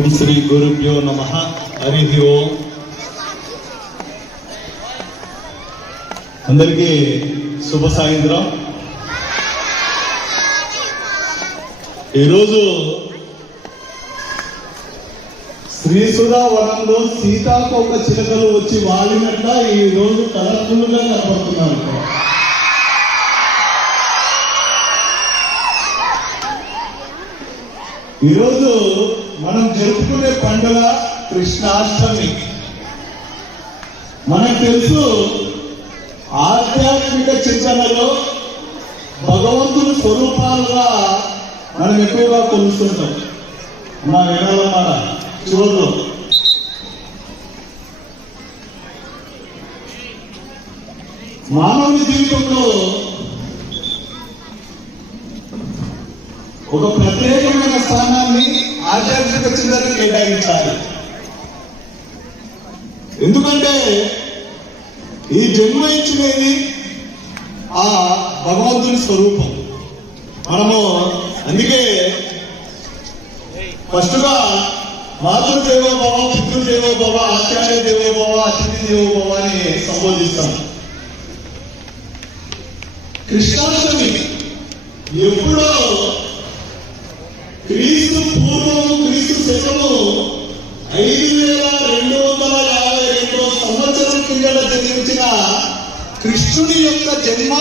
ఓం శ్రీ గురుభ్యో నమః. హరి ఓం. అందరికీ శుభ సాయంత్రం. ఈరోజు శ్రీసుధా వనంలో సీతాకోక చిలుకలు వచ్చి వాలినట్ల ఈ రోజు కలర్ఫుల్ గా కనపడుతున్నారు. ఈరోజు మనం జరుపుకునే పండుగ కృష్ణాష్టమి. మనకు తెలుసు ఆధ్యాత్మిక చింతనలో భగవంతుని స్వరూపాలుగా మనం ఎక్కువగా కొలుస్తుంటాం. మా వినాలన్నమాట చివరిలో మానవుని జీవితంలో ఒక ప్రత్యేకమైన స్థానాన్ని ఆధ్యాత్మిక చింతనకు కేటాయించాలి. ఎందుకంటే ఈ జన్మ ఇచ్చినది ఆ భగవంతుని స్వరూపం. మనము అందుకే ఫస్ట్ గా మాతృదేవోభవ, పితృదేవోభవ, ఆచార్య దేవోభవ, అతిథి దేవోభవ అని సంబోధిస్తాం. కృష్ణాష్టమి ఎప్పుడో క్రీస్తు పూర్వము, క్రీస్తు శకము 5252 సంవత్సరం కిందట జన్మించిన కృష్ణుని యొక్క జన్మ